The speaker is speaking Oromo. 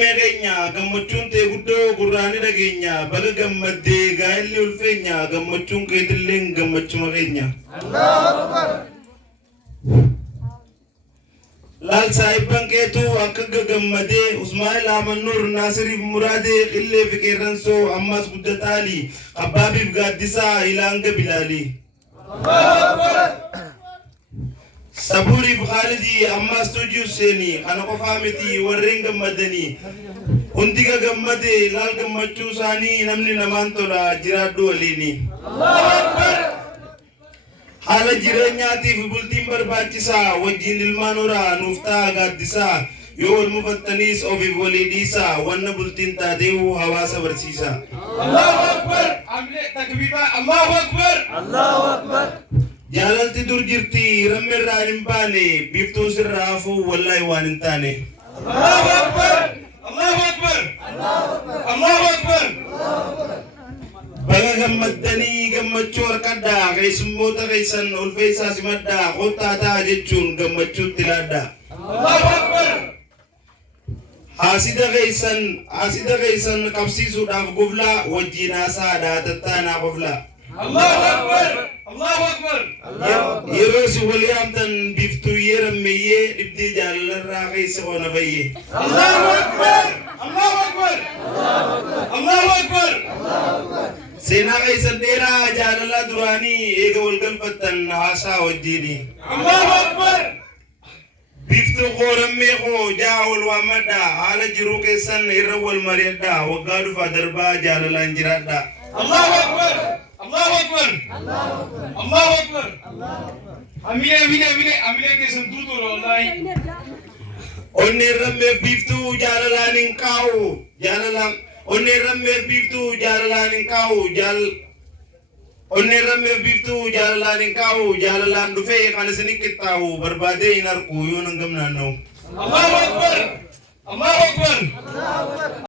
Mereenya gammachuun ta'e guddoo gurraani dhageenya baga gammaddee gaa'elli ulfeenya gammachuun keetilleen gammachuma keenya. Allahu Akbar. Laal saayibban keetu akka gammadee Usmaa'il Amannuur Naasiriif Muraadee qillee fi qeerransoo ammas guddataali abbaabiif gaaddisaa ilaanga bilaali. Allahu Akbar. Saburi Khalidi ammas tuju Huseeni kana qofa miti warreen gammadanii hundiga gammade laal gammachuu isaanii namni namaan tola jiraadhu waliini. Allahu Akbar. Haala jireenyaatiif bultiin barbaachisaa wajjin ilmaan horaa nuuf ta'a gaaddisaa yoo wal mufattaniis ofiif walii dhiisaa wanna bultiin taateewu hawaasa barsiisa. Allahu Akbar. Amne takbira. Allahu Akbar. Allahu Akbar. Jaalalti dur jirti rammirraa hin baane biftuu sirraa hafuu wallaahi waan hin taane. Allahu Akbar. Allahu Akbar. Allahu Akbar. Baga gammaddanii gammachuu harkadhaa keessummoota keessan ulfeessaa simadhaa qottaa ta'a jechuun gammachuutti laadhaa. Allahu Akbar. Haasida keessan qabsiisuudhaaf guflaa wajjin haasaadhaa tattaanaa qoflaa. Allahu Akbar. Allahu Akbar. Yeroo si waliyaamtan biftuu yeerameeyee dhibdee jaalallarraa keessa qoona fayyee. Allahu Akbar. Allahu Akbar. Allahu Akbar. Seenaa keessan dheeraa jaalalaa duraanii eega wal galfattan haasaa wajjini. Allahu Akbar. Biftuu qoorammee koo jaa wal waamadhaa haala jiruu keessan irra wal mari'adhaa waggaa dhufaa darbaa jaalalaan jiraadhaa. Allahu Akbar. Allahu Akbar. Allahu Akbar. Amine kesan tutur wallahi. Onni ramme biftu jalalan engkau jalalan onni ramme biftu jalalan engkau onni ramme biftu jalalan engkau jalalan dufe kan sedikit tahu berbade inarku yo nanggam nanau. Allahu Akbar. Allahu Akbar.